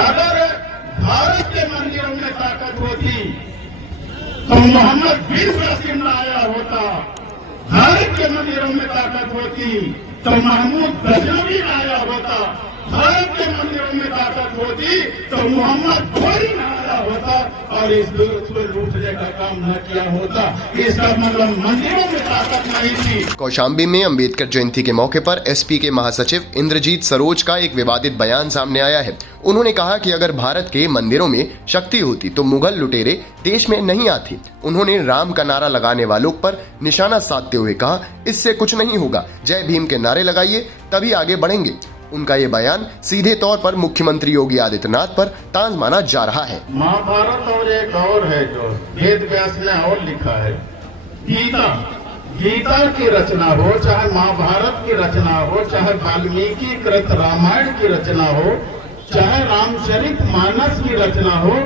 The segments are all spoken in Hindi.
अगर भारत के मंदिरों में ताकत होती तो मोहम्मद बिन कासिम लाया होता। भारत के मंदिरों में ताकत होती तो महमूद गजनवी लाया होता। भारत के मंदिरों में ताकत होती तो मोहम्मद घोरी लाया होता और इस दुर्ग को लूटने का काम न किया होता। इसका मतलब मंदिरों में ताकत नहीं थी। कौशाम्बी में अंबेडकर जयंती के मौके पर एसपी के महासचिव इंद्रजीत सरोज का एक विवादित बयान सामने आया है। उन्होंने कहा कि अगर भारत के मंदिरों में शक्ति होती तो मुगल लुटेरे देश में नहीं आती। उन्होंने राम का नारा लगाने वालों पर निशाना साधते हुए कहा, इससे कुछ नहीं होगा, जय भीम के नारे लगाइए तभी आगे बढ़ेंगे। उनका ये बयान सीधे तौर पर मुख्यमंत्री योगी आदित्यनाथ पर तांज माना जा रहा है। महाभारत और एक और है जो वेद व्यास ने और लिखा है, गीता की रचना हो, चाहे महाभारत की रचना हो, चाहे वाल्मीकि कृत रामायण की रचना हो, चाहे रामचरित मानस की रचना हो,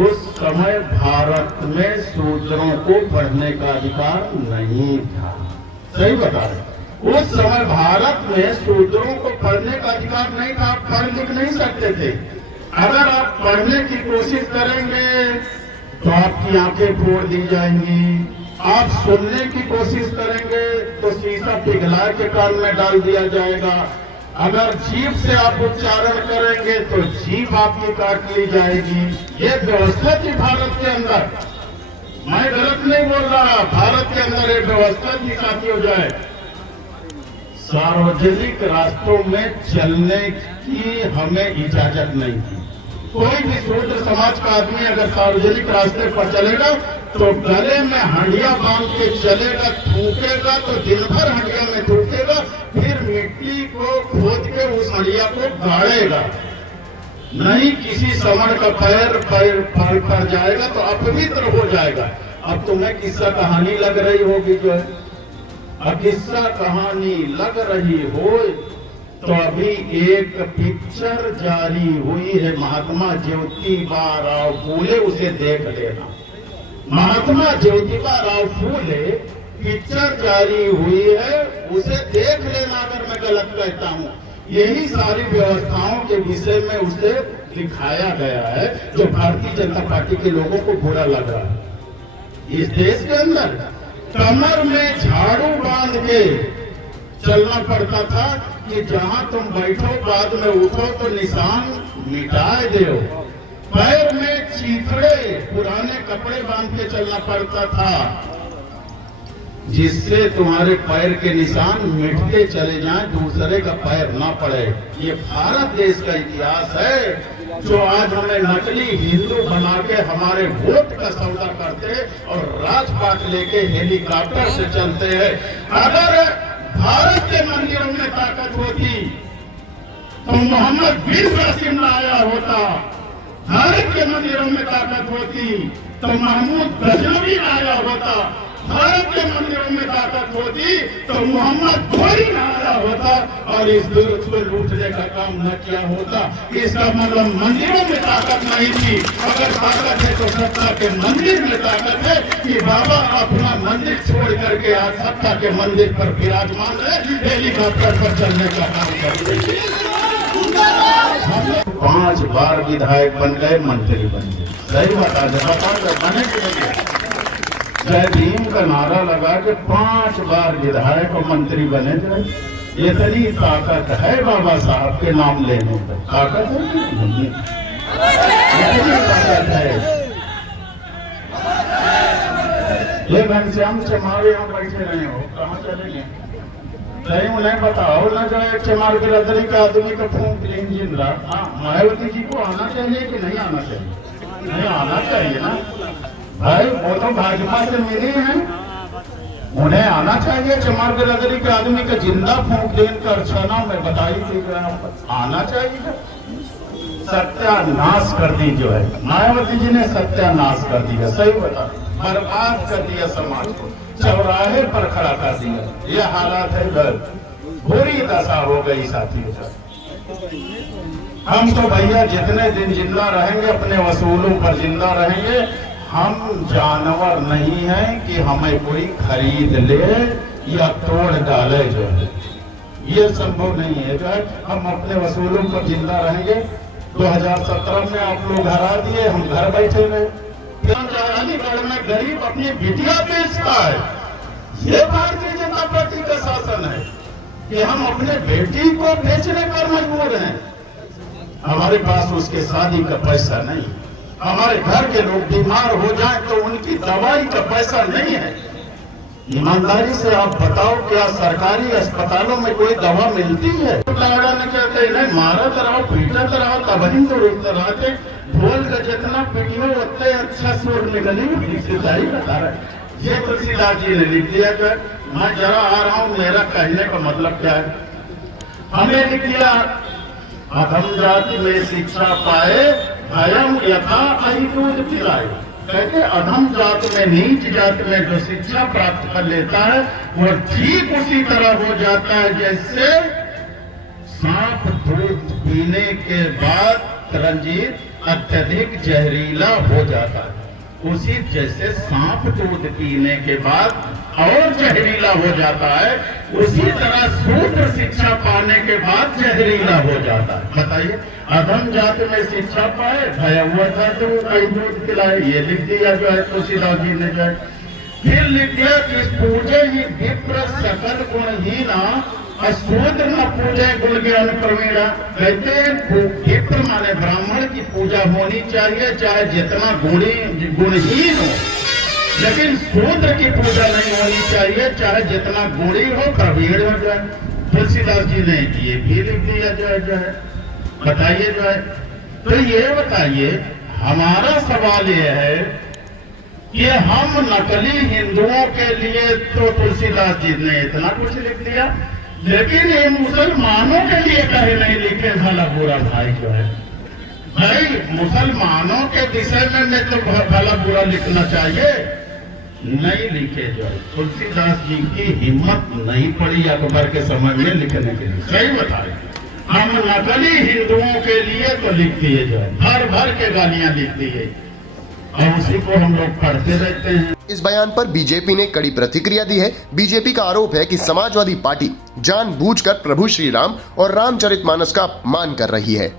उस समय भारत में शूद्रों को पढ़ने का अधिकार नहीं था। सही बता रहे, उस समय भारत में शूद्रों को पढ़ने का अधिकार नहीं था। आप पढ़ लिख नहीं सकते थे। अगर आप पढ़ने की कोशिश करेंगे तो आपकी आंखें फोड़ दी जाएंगी। आप सुनने की कोशिश करेंगे तो शीशा पिघला के कान में डाल दिया जाएगा। अगर जीभ से आप उच्चारण करेंगे तो जीभ आपकी काट ली जाएगी। ये व्यवस्था थी भारत के अंदर। मैं गलत नहीं बोल रहा, भारत के अंदर एक व्यवस्था थी साथियों। जाए सार्वजनिक रास्तों में चलने की हमें इजाजत नहीं थी। कोई भी शूद्र समाज का आदमी अगर सार्वजनिक रास्ते पर चलेगा तो गले में हंडिया बांध के चलेगा, थूकेगा तो दिन भर हंडिया में थूकेगा, फिर मिट्टी को खोद के उस हंडिया को गाड़ेगा। नहीं किसी समण का पैर पर जाएगा तो अपवित्र हो जाएगा। अब तुम्हें किस्सा कहानी लग रही होगी जो है, अब किस्सा कहानी लग रही हो तो अभी एक पिक्चर जारी हुई है महात्मा ज्योतिबा राव फूले, उसे देख लेना। महात्मा ज्योतिबा राव फूले पिक्चर जारी हुई है, उसे देख लेना अगर मैं गलत कहता हूँ। यही सारी व्यवस्थाओं के विषय में उसे दिखाया गया है जो भारतीय जनता पार्टी के लोगों को बुरा लग रहा है। इस देश के अंदर कमर में झाड़ू बांध के चलना पड़ता था कि जहां तुम बैठो बाद में उठो तो निशान मिटाए दो। पैर में चीथड़े पुराने कपड़े बांध के चलना पड़ता था जिससे तुम्हारे पैर के निशान मिटते चले जाएं, दूसरे का पैर ना पड़े। ये भारत देश का इतिहास है जो आज हमें नकली हिंदू बना के हमारे वोट का सौदा करते और राजपाट लेके हेलीकॉप्टर से चलते हैं। अगर भारत के मंदिरों में ताकत होती तो मोहम्मद बिन कासिम लाया होता। भारत के मंदिरों में ताकत होती तो महमूद गजनवी लाया होता। भारत के मंदिरों में ताकत होती तो मोहम्मद घोरी लाया होता और इस दुर्ग को लूटने का काम न किया होता। इसका मतलब मंदिरों में ताकत नहीं थी। अगर ताकत है तो सत्ता के मंदिर में ताकत है कि बाबा अपना मंदिर छोड़ करके आज सत्ता के मंदिर पर विराजमान है, हेलीकॉप्टर पर चलने का काम करते हैं। 5 बार विधायक बन गए, मंत्री बन गए। सही बता दे, बने कि नहीं? जय भीम का नारा लगा के 5 बार विधायक और मंत्री बने थे। इतनी ताकत है बाबा साहब के नाम लेने पर। ताकत है नहीं, इतनी ताकत है। ये घनश्याम चमार यहाँ बैठे रहे हो, कहाँ चलेंगे? नहीं उन्हें बताओ ना, जो एक चमार के रदरी के आदमी का फूंक इंजन रहा। मायावती जी को आना चाहिए कि नहीं आना चाहिए? नहीं आना चाहिए ना भाई, वो तो भाजपा से मिले हैं, उन्हें आना चाहिए। चमार के रदरी के आदमी का जिंदा फूंक देकर छना में बताई थी, आना चाहिए। सत्यानाश कर दी जो है मायावती जी ने, सत्यानाश कर दिया। सही बता, बर्बाद कर दिया समाज को, चौराहे पर खड़ा कर दिया। ये हालात है, घर बुरी दशा हो गई साथियों का। हम तो भैया जितने दिन जिंदा रहेंगे अपने वसूलों पर जिंदा रहेंगे। हम जानवर नहीं हैं कि हमें कोई खरीद ले या तोड़ डाले जो है, ये संभव नहीं है। जो है हम अपने वसूलों पर जिंदा रहेंगे। 2017 में आप लोग हरा दिए, हम घर बैठे रहे। अलीगढ़ में गरीब अपनी बिटिया बेचता है। ये भारतीय जनता पार्टी का शासन है कि हम अपने बेटी को बेचने पर मजबूर हैं। हमारे पास उसके शादी का पैसा नहीं, हमारे घर के लोग बीमार हो जाएं तो उनकी दवाई का पैसा नहीं है। ईमानदारी से आप बताओ, क्या सरकारी अस्पतालों में कोई दवा मिलती है? कहते नहीं, मारत रहो, पीटत रहो, तब ही तो रुकते रहते। ढोल का जितना पीटियो उतने अच्छा सुर निकलेगी, सीधाई बता रहे। ये तुलसीदास जी ने लिख दिया। कर मैं जरा आ रहा हूँ, मेरा कहने का मतलब क्या है। हमें लिख दिया, अधम जाति में शिक्षा पाए, भयम यथा अहि दूध पिलाए। कहते अधम जात में, नीच जात में जो शिक्षा प्राप्त कर लेता है वह ठीक उसी तरह हो जाता है जैसे सांप दूध पीने के बाद रंजीत अत्यधिक जहरीला हो जाता है। उसी जैसे सांप दूध पीने के बाद और जहरीला हो जाता है, उसी तरह शूद्र शिक्षा पाने के बाद जहरीला हो जाता है। बताइए, अधम जात में शिक्षा पाए, भया था तो कहीं दूध पिलाए। ये लिख दिया जो है तुलसीदास जी ने जो है। फिर लिख दिया कि पूजे ही विप्र सकल गुणहीना, शूद्र न पूजे गुण ज्ञान प्रवीणा। कहते विप्र माने ब्राह्मण की पूजा होनी चाहिए चाहे जितना गुणहीन हो, लेकिन शूद्र की पूजा नहीं होनी चाहिए चाहे जितना गुणी हो, प्रवीण हो जाए। तुलसीदास जी ने ये भी लिख दिया जो है। बताइए जो है, तो ये बताइए, हमारा सवाल ये है कि हम नकली हिंदुओं के लिए तो तुलसीदास जी ने इतना कुछ लिख दिया, लेकिन ये मुसलमानों के लिए कहीं नहीं लिखे भला बुरा भाई जो है। भाई मुसलमानों के विषय में तो भला बुरा लिखना चाहिए, नहीं लिखे जो है। तुलसीदास जी की हिम्मत नहीं पड़ी अकबर के समय में लिखने के लिए। सही बताए, हम नकली हिंदुओं के लिए तो लिख दिए जो है, भर भर के गालियां लिख दिए और उसी को हम लोग पढ़ते रहते हैं। इस बयान पर बीजेपी ने कड़ी प्रतिक्रिया दी है। बीजेपी का आरोप है कि समाजवादी पार्टी जानबूझकर प्रभु श्री राम और रामचरितमानस का अपमान कर रही है।